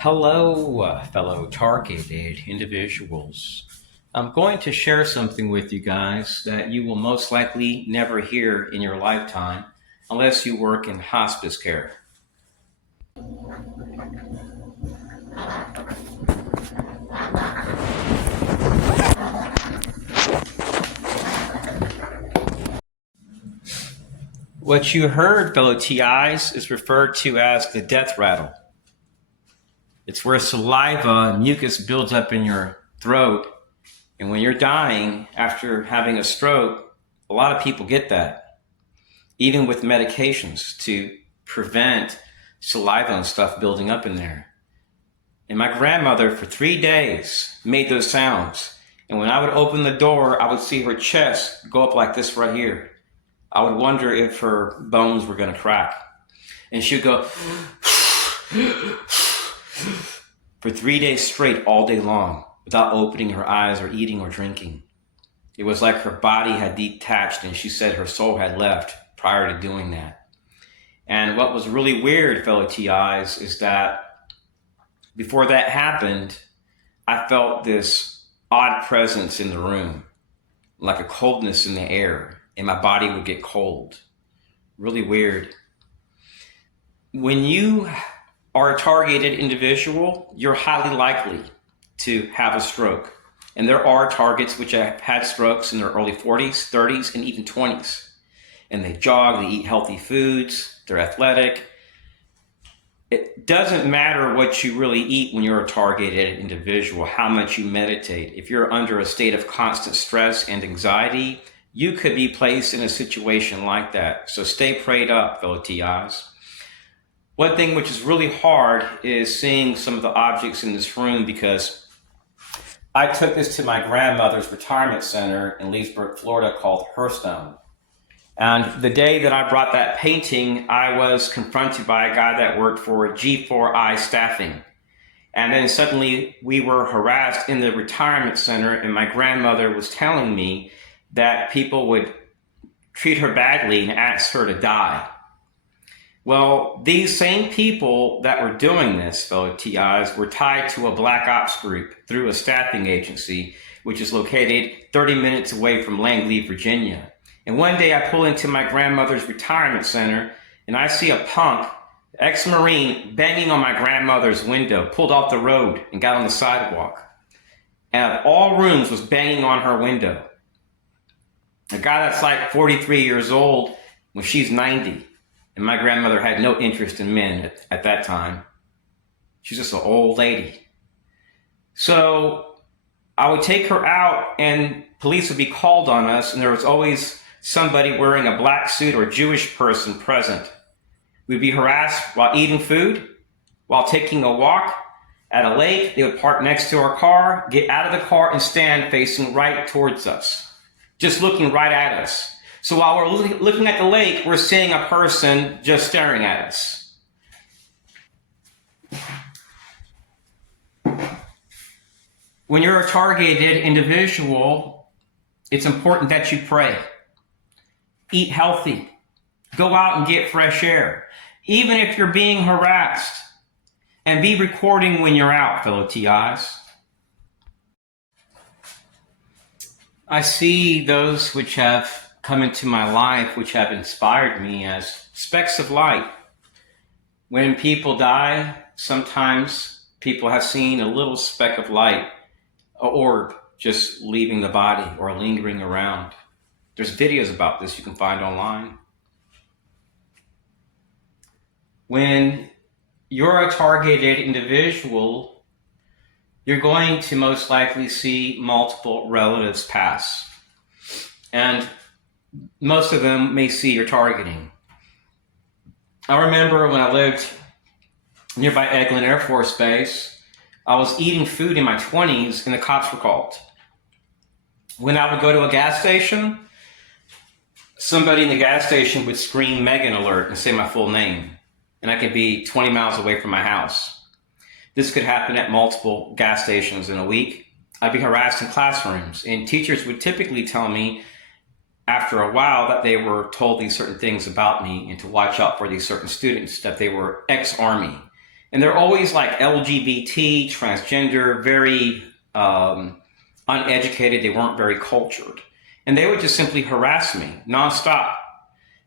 Hello, fellow targeted individuals. I'm going to share something with you guys that you will most likely never hear in your lifetime unless you work in hospice care. What you heard, fellow TIs, is referred to as the death rattle. It's where saliva and mucus builds up in your throat, and when you're dying after having a stroke, a lot of people get that, even with medications to prevent saliva and stuff building up in there. And my grandmother, for 3 days, made those sounds. And when I would open the door, I would see her chest go up like this right here. I would wonder if her bones were going to crack. And she would go for 3 days straight, all day long, without opening her eyes or eating or drinking. It was like her body had detached, and she said her soul had left prior to doing that. And what was really weird, fellow TIs, is that before that happened, I felt this odd presence in the room, like a coldness in the air, and my body would get cold. Really weird. When you are a targeted individual, you're highly likely to have a stroke. And there are targets which have had strokes in their early 40s, 30s, and even 20s. And they jog, they eat healthy foods, they're athletic. It doesn't matter what you really eat when you're a targeted individual, how much you meditate. If you're under a state of constant stress and anxiety, you could be placed in a situation like that. So stay prayed up, fellow TIs. One thing which is really hard is seeing some of the objects in this room, because I took this to my grandmother's retirement center in Leesburg, Florida, called Her Stone. And the day that I brought that painting, I was confronted by a guy that worked for G4I Staffing. And then suddenly we were harassed in the retirement center, and my grandmother was telling me that people would treat her badly and ask her to die. Well, these same people that were doing this, fellow TIs, were tied to a black ops group through a staffing agency, which is located 30 minutes away from Langley, Virginia. And one day I pull into my grandmother's retirement center, and I see a punk, ex-Marine, banging on my grandmother's window, pulled off the road and got on the sidewalk. And of all rooms was banging on her window. A guy that's like 43 years old when she's 90. And my grandmother had no interest in men at that time. She's just an old lady. So I would take her out, and police would be called on us, and there was always somebody wearing a black suit or Jewish person present. We'd be harassed while eating food, while taking a walk at a lake. They would park next to our car, get out of the car, and stand facing right towards us, just looking right at us. So while we're looking at the lake, we're seeing a person just staring at us. When you're a targeted individual, it's important that you pray. Eat healthy. Go out and get fresh air. Even if you're being harassed. And be recording when you're out, fellow TIs. I see those which have come into my life, which have inspired me, as specks of light. When people die, sometimes people have seen a little speck of light, an orb just leaving the body or lingering around. There's videos about this you can find online. When you're a targeted individual, you're going to most likely see multiple relatives pass. And most of them may see your targeting. I remember when I lived nearby Eglin Air Force Base, I was eating food in my 20s and the cops were called. When I would go to a gas station, somebody in the gas station would scream Megan alert and say my full name, and I could be 20 miles away from my house. This could happen at multiple gas stations in a week. I'd be harassed in classrooms, and teachers would typically tell me after a while that they were told these certain things about me and to watch out for these certain students, that they were ex-Army. And they're always like LGBT, transgender, very uneducated. They weren't very cultured. And they would just simply harass me nonstop.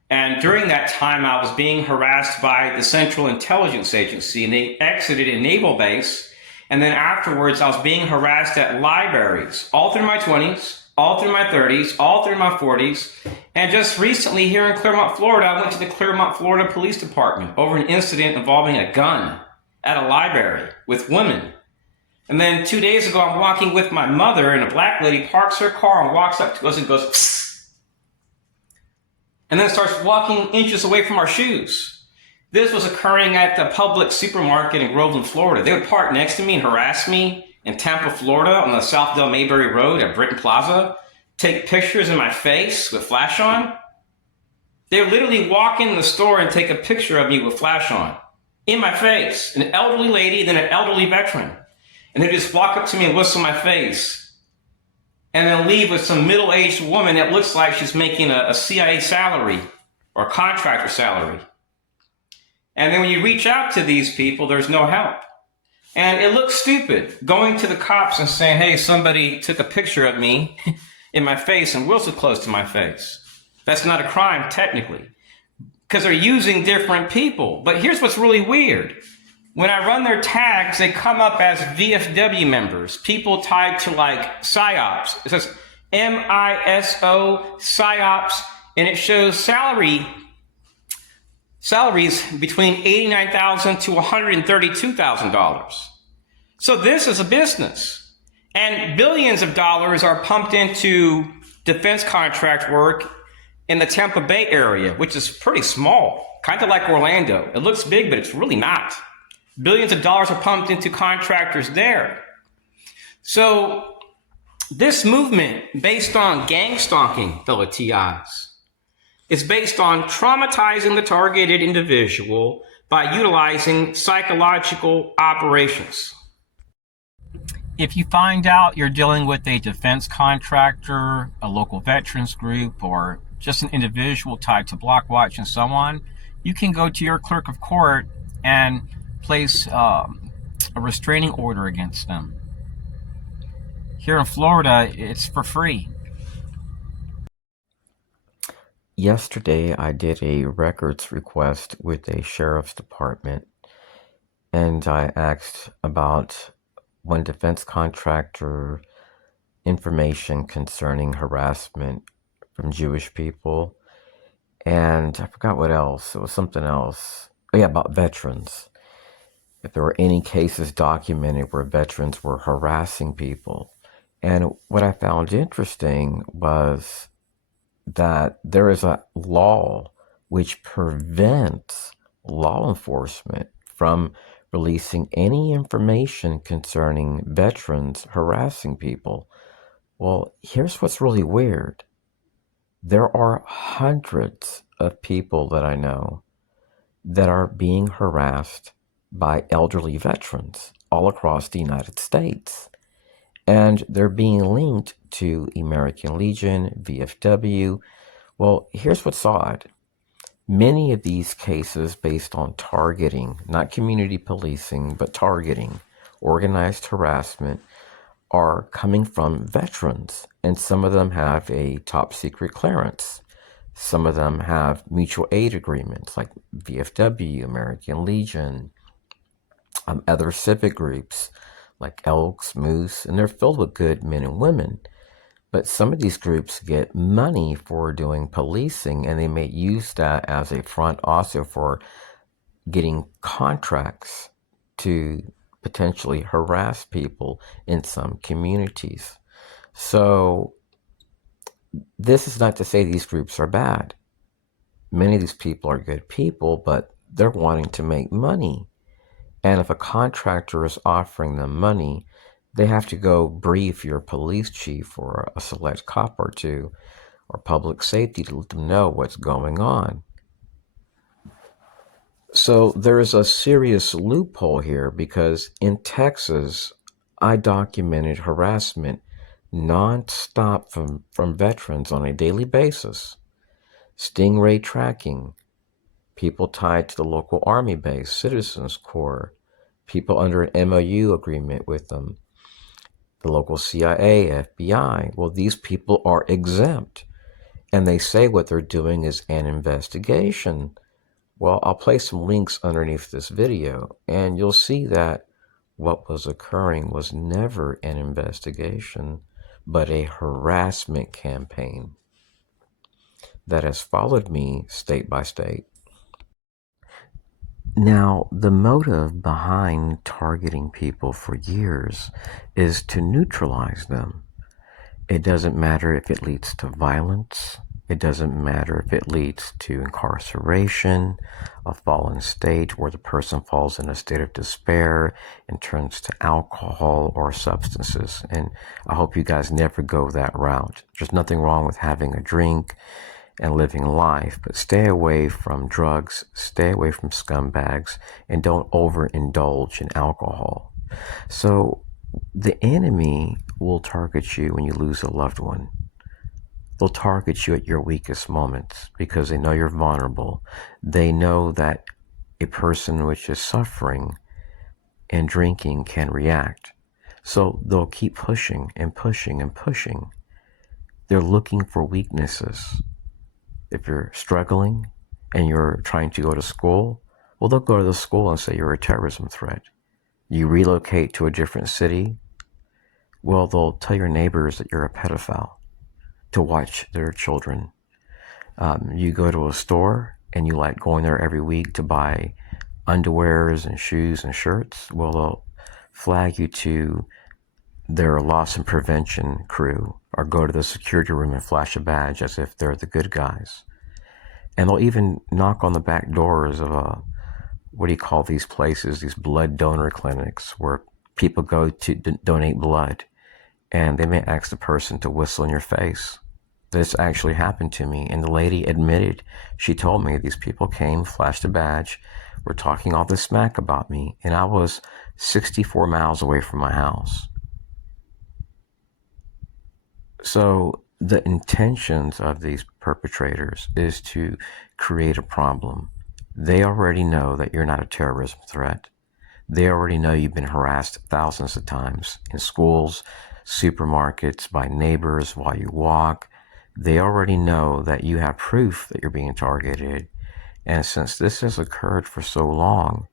And during that time, I was being harassed by the Central Intelligence Agency, and they exited a naval base. And then afterwards, I was being harassed at libraries all through my 20s, all through my 30s, all through my 40s. And just recently here in Clermont, Florida, I went to the Clermont, Florida Police Department over an incident involving a gun at a library with women. And then 2 days ago, I'm walking with my mother, and a black lady parks her car and walks up to us and goes, psst, and then starts walking inches away from our shoes. This was occurring at the public supermarket in Groveland, Florida. They would park next to me and harass me in Tampa, Florida on the South Del Mayberry Road at Britton Plaza, take pictures in my face with flash on. They would literally walk in the store and take a picture of me with flash on in my face. An elderly lady, then an elderly veteran. And they just walk up to me and whistle my face. And then leave with some middle-aged woman that looks like she's making a CIA salary or a contractor salary. And then when you reach out to these people, there's no help. And it looks stupid going to the cops and saying, hey, somebody took a picture of me in my face and whistled close to my face. That's not a crime technically, because they're using different people. But here's what's really weird. When I run their tags, they come up as VFW members, people tied to like PSYOPs. It says MISO PSYOPs, and it shows salaries between $89,000 to $132,000. So this is a business, and billions of dollars are pumped into defense contract work in the Tampa Bay area, which is pretty small, kind of like Orlando. It looks big, but it's really not. Billions of dollars are pumped into contractors there. So this movement, based on gang stalking, fellow TIs, is based on traumatizing the targeted individual by utilizing psychological operations. If you find out you're dealing with a defense contractor, a local veterans group, or just an individual tied to Blockwatch and so on, you can go to your clerk of court and place a restraining order against them. Here in Florida, it's for free. Yesterday, I did a records request with a sheriff's department, and I asked about one defense contractor information concerning harassment from Jewish people, and I forgot what else. It was something else. Oh yeah, about veterans. If there were any cases documented where veterans were harassing people. And what I found interesting was that there is a law which prevents law enforcement from releasing any information concerning veterans harassing people. Well, here's what's really weird. There are hundreds of people that I know that are being harassed by elderly veterans all across the United States. And they're being linked to American Legion, VFW. Well, here's what's odd. Many of these cases based on targeting, not community policing, but targeting, organized harassment, are coming from veterans. And some of them have a top secret clearance. Some of them have mutual aid agreements like VFW, American Legion, other civic groups like Elks, Moose, and they're filled with good men and women. But some of these groups get money for doing policing, and they may use that as a front also for getting contracts to potentially harass people in some communities. So this is not to say these groups are bad. Many of these people are good people, but they're wanting to make money. And if a contractor is offering them money, they have to go brief your police chief or a select cop or two or public safety to let them know what's going on. So there is a serious loophole here because in Texas, I documented harassment nonstop from veterans on a daily basis. Stingray tracking, people tied to the local Army base, Citizens Corps, people under an MOU agreement with them, the local CIA, FBI. Well, these people are exempt, and they say what they're doing is an investigation. Well, I'll place some links underneath this video, and you'll see that what was occurring was never an investigation, but a harassment campaign that has followed me state by state. Now, the motive behind targeting people for years is to neutralize them. It doesn't matter if it leads to violence. It doesn't matter if it leads to incarceration, a fallen state where the person falls in a state of despair and turns to alcohol or substances. And I hope you guys never go that route. There's nothing wrong with having a drink and living life, but stay away from drugs, stay away from scumbags, and don't overindulge in alcohol. So the enemy will target you when you lose a loved one. They'll target you at your weakest moments because they know you're vulnerable. They know that a person which is suffering and drinking can react. So they'll keep pushing and pushing and pushing. They're looking for weaknesses. If you're struggling and you're trying to go to school, well, they'll go to the school and say you're a terrorism threat. You relocate to a different city, well, they'll tell your neighbors that you're a pedophile to watch their children. You go to a store and you like going there every week to buy underwears and shoes and shirts. Well, they'll flag you to their loss and prevention crew or go to the security room and flash a badge as if they're the good guys. And they'll even knock on the back doors of what do you call these places, these blood donor clinics where people go to donate blood. And they may ask the person to whistle in your face. This actually happened to me, and the lady admitted, she told me these people came, flashed a badge, were talking all this smack about me, and I was 64 miles away from my house. So the intentions of these perpetrators is to create a problem. They already know that you're not a terrorism threat. They already know you've been harassed thousands of times in schools, supermarkets, by neighbors while you walk. They already know that you have proof that you're being targeted. And since this has occurred for so long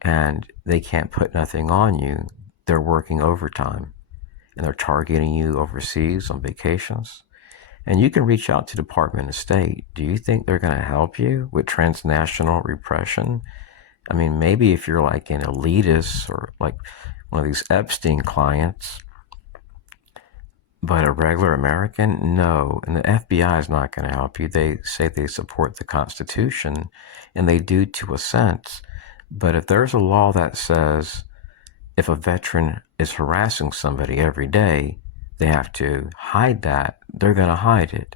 and they can't put nothing on you, they're working overtime and they're targeting you overseas on vacations. And you can reach out to Department of State. Do you think they're going to help you with transnational repression? I mean, maybe if you're like an elitist or like one of these Epstein clients, but a regular American, no. And the FBI is not going to help you. They say they support the Constitution, and they do to a sense. But if there's a law that says if a veteran is harassing somebody every day, they have to hide that, they're going to hide it.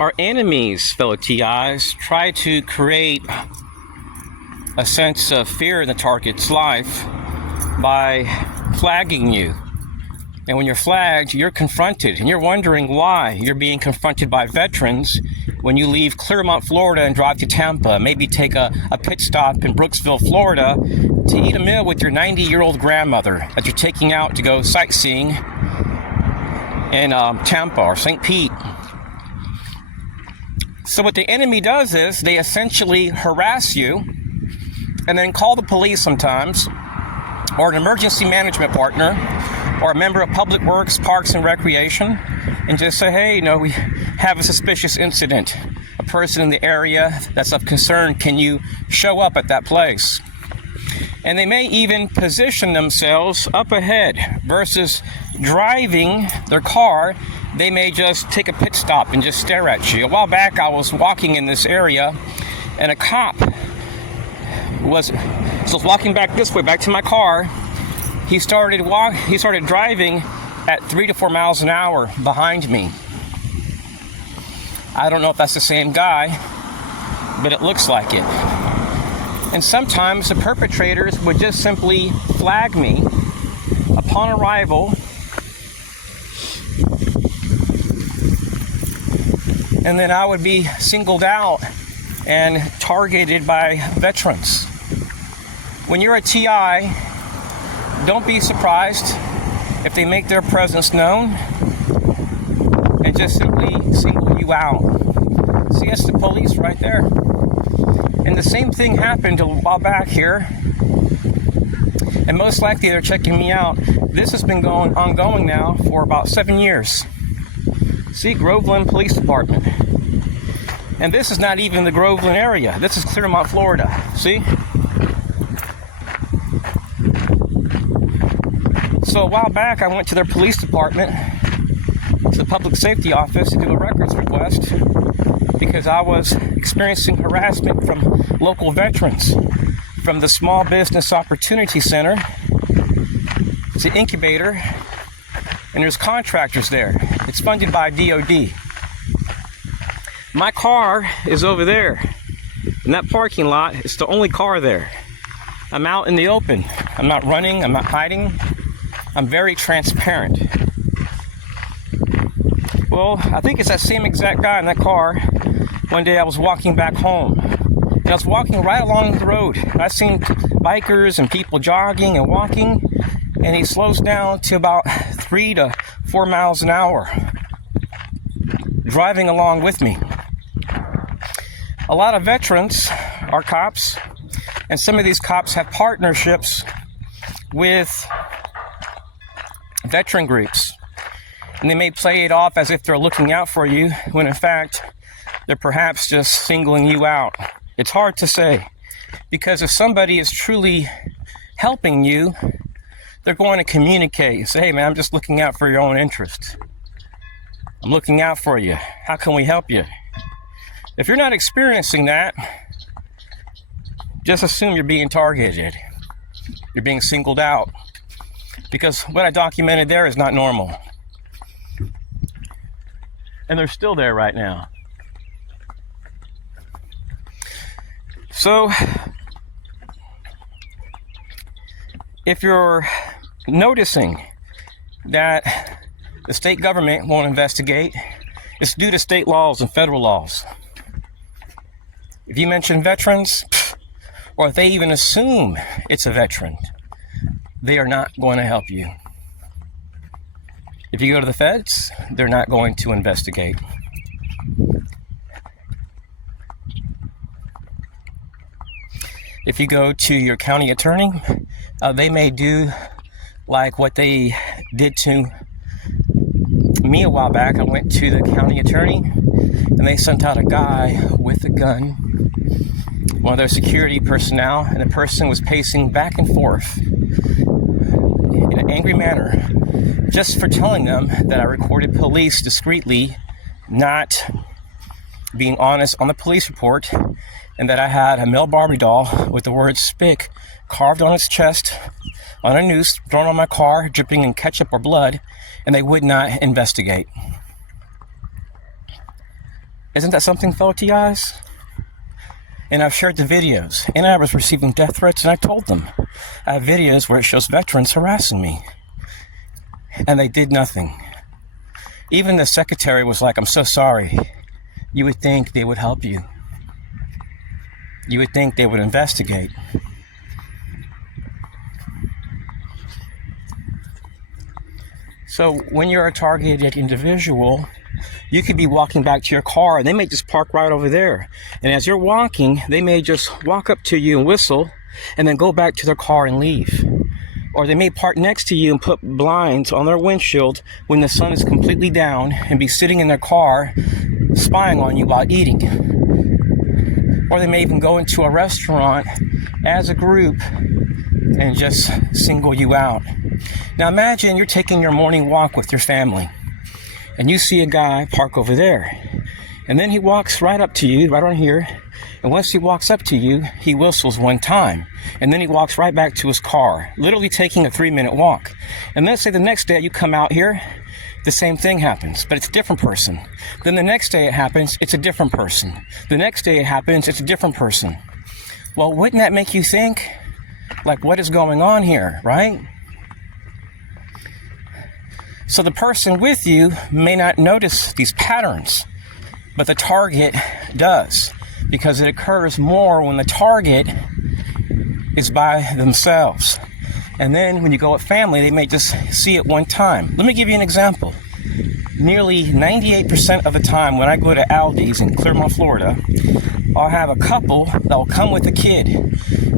Our enemies, fellow TIs, try to create a sense of fear in the target's life by flagging you. And when you're flagged, you're confronted, and you're wondering why you're being confronted by veterans when you leave Clearmont, Florida and drive to Tampa, maybe take a pit stop in Brooksville, Florida to eat a meal with your 90-year-old grandmother that you're taking out to go sightseeing in Tampa or St. Pete. So what the enemy does is they essentially harass you and then call the police sometimes, or an emergency management partner, or a member of Public Works, Parks and Recreation, and just say, hey, we have a suspicious incident. A person in the area that's of concern, can you show up at that place? And they may even position themselves up ahead versus driving their car. They may just take a pit stop and just stare at you. A while back, I was walking in this area, and a cop was walking back this way, back to my car. He started driving at 3 to 4 miles an hour behind me. I don't know if that's the same guy, but it looks like it. And sometimes the perpetrators would just simply flag me upon arrival, and then I would be singled out and targeted by veterans. When you're a TI, don't be surprised if they make their presence known and just simply single you out. See, it's the police right there. And the same thing happened a while back here. And most likely they're checking me out. This has been ongoing now for about 7 years. See, Groveland Police Department. And this is not even the Groveland area. This is Clearmont, Florida. See? So a while back, I went to their police department, to the public safety office, to do a records request because I was experiencing harassment from local veterans, from the Small Business Opportunity Center. It's an incubator, and there's contractors there. It's funded by DOD. My car is over there. In that parking lot, it's the only car there. I'm out in the open. I'm not running, I'm not hiding. I'm very transparent. Well, I think it's that same exact guy in that car. One day I was walking back home, and I was walking right along the road. I've seen bikers and people jogging and walking, and he slows down to about 3 to 4 miles an hour, driving along with me. A lot of veterans are cops, and some of these cops have partnerships with veteran groups. And they may play it off as if they're looking out for you, when in fact, they're perhaps just singling you out. It's hard to say, because if somebody is truly helping you, they're going to communicate. Say, hey man, I'm just looking out for your own interest. I'm looking out for you. How can we help you? If you're not experiencing that, just assume you're being targeted. You're being singled out. Because what I documented there is not normal. And they're still there right now. So, if you're noticing that the state government won't investigate, it's due to state laws and federal laws. If you mention veterans, or if they even assume it's a veteran, they are not going to help you. If you go to the feds, they're not going to investigate. If you go to your county attorney, they may do like what they did to me a while back. I went to the county attorney, and they sent out a guy with a gun, one of their security personnel, and the person was pacing back and forth in an angry manner, just for telling them that I recorded police discreetly not being honest on the police report, and that I had a male Barbie doll with the word "spick" carved on its chest, on a noose, thrown on my car, dripping in ketchup or blood, and they would not investigate. Isn't that something, fellow TIs? And I've shared the videos, and I was receiving death threats, and I told them. I have videos where it shows veterans harassing me, and they did nothing. Even the secretary was like, I'm so sorry. You would think they would help you. You would think they would investigate. So when you're a targeted individual, you could be walking back to your car, and they may just park right over there. And as you're walking, they may just walk up to you and whistle, and then go back to their car and leave. Or they may park next to you and put blinds on their windshield when the sun is completely down, and be sitting in their car spying on you while eating. Or they may even go into a restaurant as a group and just single you out. Now imagine you're taking your morning walk with your family, and you see a guy park over there. And then he walks right up to you, right on here. And once he walks up to you, he whistles one time. And then he walks right back to his car, literally taking a 3-minute walk. And let's say the next day you come out here, the same thing happens, but it's a different person. Then the next day it happens, it's a different person. The next day it happens, it's a different person. Well, wouldn't that make you think, like, what is going on here, right? So the person with you may not notice these patterns, but the target does. because it occurs more when the target is by themselves. And then when you go with family, they may just see it one time. Let me give you an example. Nearly 98% of the time when I go to Aldi's in Clermont, Florida, I'll have a couple that will come with a kid.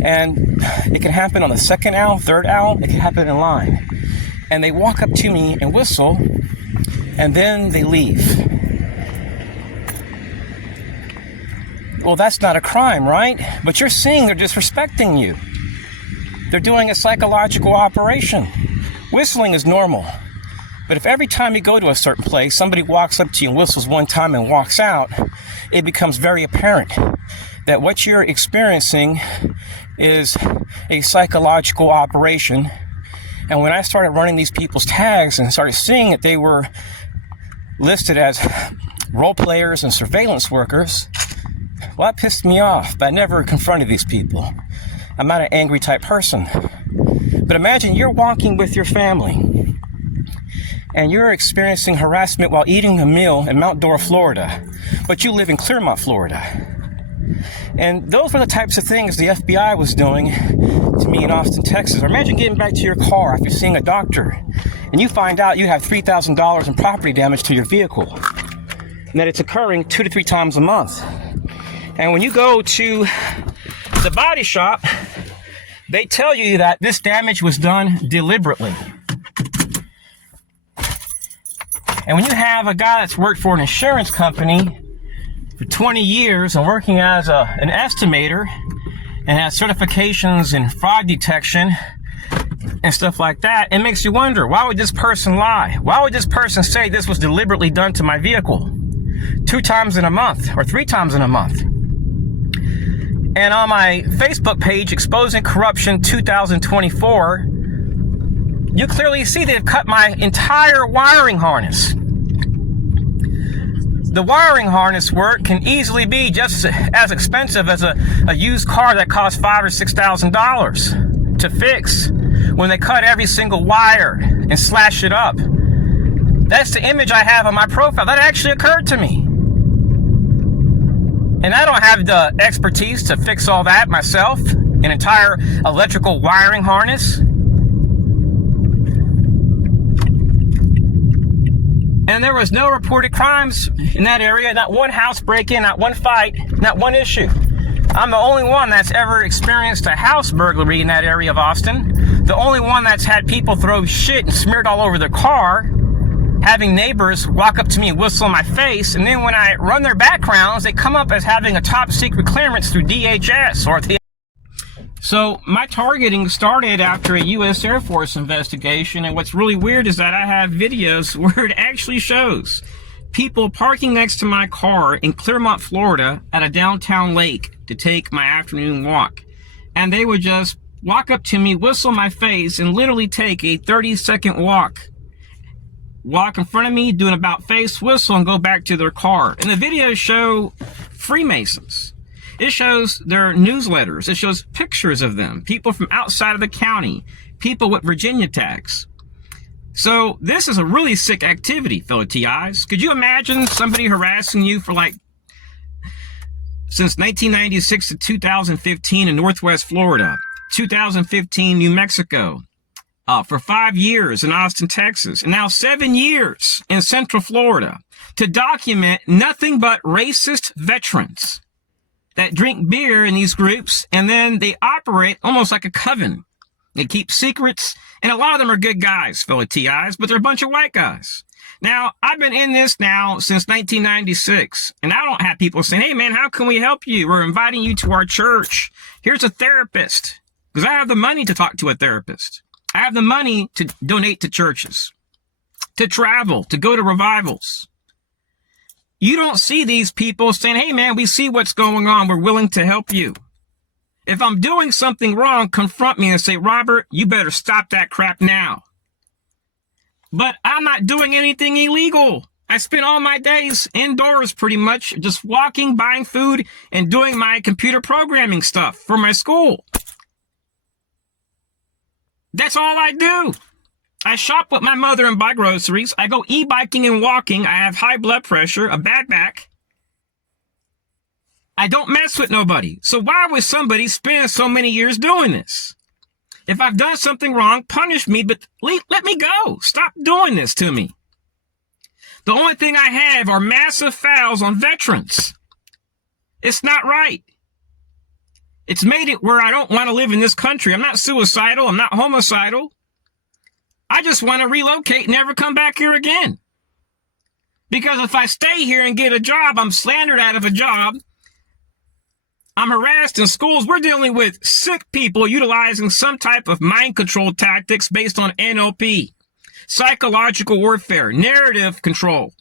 And it can happen on the second aisle, third aisle, it can happen in line. And they walk up to me and whistle, and then they leave. Well, that's not a crime, right? But you're seeing they're disrespecting you. They're doing a psychological operation. Whistling is normal. But if every time you go to a certain place, somebody walks up to you and whistles one time and walks out, it becomes very apparent that what you're experiencing is a psychological operation. And when I started running these people's tags and started seeing that they were listed as role players and surveillance workers, well, that pissed me off, but I never confronted these people. I'm not an angry type person. But imagine you're walking with your family and you're experiencing harassment while eating a meal in Mount Dora, Florida, but you live in Clermont, Florida. And those were the types of things the FBI was doing to me in Austin, Texas. Or imagine getting back to your car after seeing a doctor and you find out you have $3,000 in property damage to your vehicle and that it's occurring 2 to 3 times a month. And when you go to the body shop, they tell you that this damage was done deliberately. And when you have a guy that's worked for an insurance company for 20 years and working as an estimator and has certifications in fraud detection and stuff like that, it makes you wonder, why would this person lie? Why would this person say this was deliberately done to my vehicle 2 times in a month or 3 times in a month? And on my Facebook page, Exposing Corruption 2024, you clearly see they've cut my entire wiring harness. The wiring harness work can easily be just as expensive as a used car that costs $5,000 or $6,000 to fix when they cut every single wire and slash it up. That's the image I have on my profile. That actually occurred to me. And I don't have the expertise to fix all that myself, an entire electrical wiring harness. And there was no reported crimes in that area, not one house break-in, not one fight, not one issue. I'm the only one that's ever experienced a house burglary in that area of Austin. The only one that's had people throw shit and smeared all over their car. Having neighbors walk up to me and whistle in my face, and then when I run their backgrounds, they come up as having a top secret clearance through DHS or the... So my targeting started after a U.S. Air Force investigation, and what's really weird is that I have videos where it actually shows people parking next to my car in Clermont, Florida at a downtown lake to take my afternoon walk. And they would just walk up to me, whistle in my face, and literally take a 30-second walk in front of me, do an about face, whistle, and go back to their car. And the videos show Freemasons. It shows their newsletters. It shows pictures of them, people from outside of the county, people with Virginia tags. So this is a really sick activity, fellow TIs. Could you imagine somebody harassing you for since 1996 to 2015 in Northwest Florida, 2015 New Mexico, for 5 years in Austin, Texas, and now 7 years in Central Florida to document nothing but racist veterans that drink beer in these groups, and then they operate almost like a coven. They keep secrets, and a lot of them are good guys, fellow TIs, but they're a bunch of white guys. Now, I've been in this now since 1996, and I don't have people saying, hey man, how can we help you? We're inviting you to our church. Here's a therapist, because I have the money to talk to a therapist. I have the money to donate to churches, to travel, to go to revivals. You don't see these people saying, hey man, we see what's going on. We're willing to help you. If I'm doing something wrong, confront me and say, Robert, you better stop that crap now. But I'm not doing anything illegal. I spend all my days indoors pretty much, just walking, buying food, and doing my computer programming stuff for my school. That's all I do. I shop with my mother and buy groceries. I go e-biking and walking. I have high blood pressure, a bad back. I don't mess with nobody. So why would somebody spend so many years doing this? If I've done something wrong, punish me, but let me go. Stop doing this to me. The only thing I have are massive fouls on veterans. It's not right. It's made it where I don't want to live in this country. I'm not suicidal. I'm not homicidal. I just want to relocate and never come back here again. Because if I stay here and get a job, I'm slandered out of a job. I'm harassed in schools. We're dealing with sick people utilizing some type of mind control tactics based on NLP, psychological warfare, narrative control.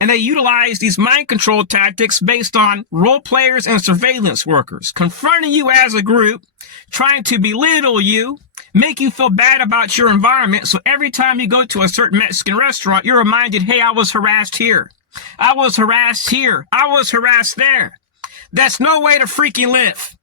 And they utilize these mind control tactics based on role players and surveillance workers, confronting you as a group, trying to belittle you, make you feel bad about your environment. So every time you go to a certain Mexican restaurant, you're reminded, hey, I was harassed here. I was harassed here. I was harassed there. That's no way to freaking live.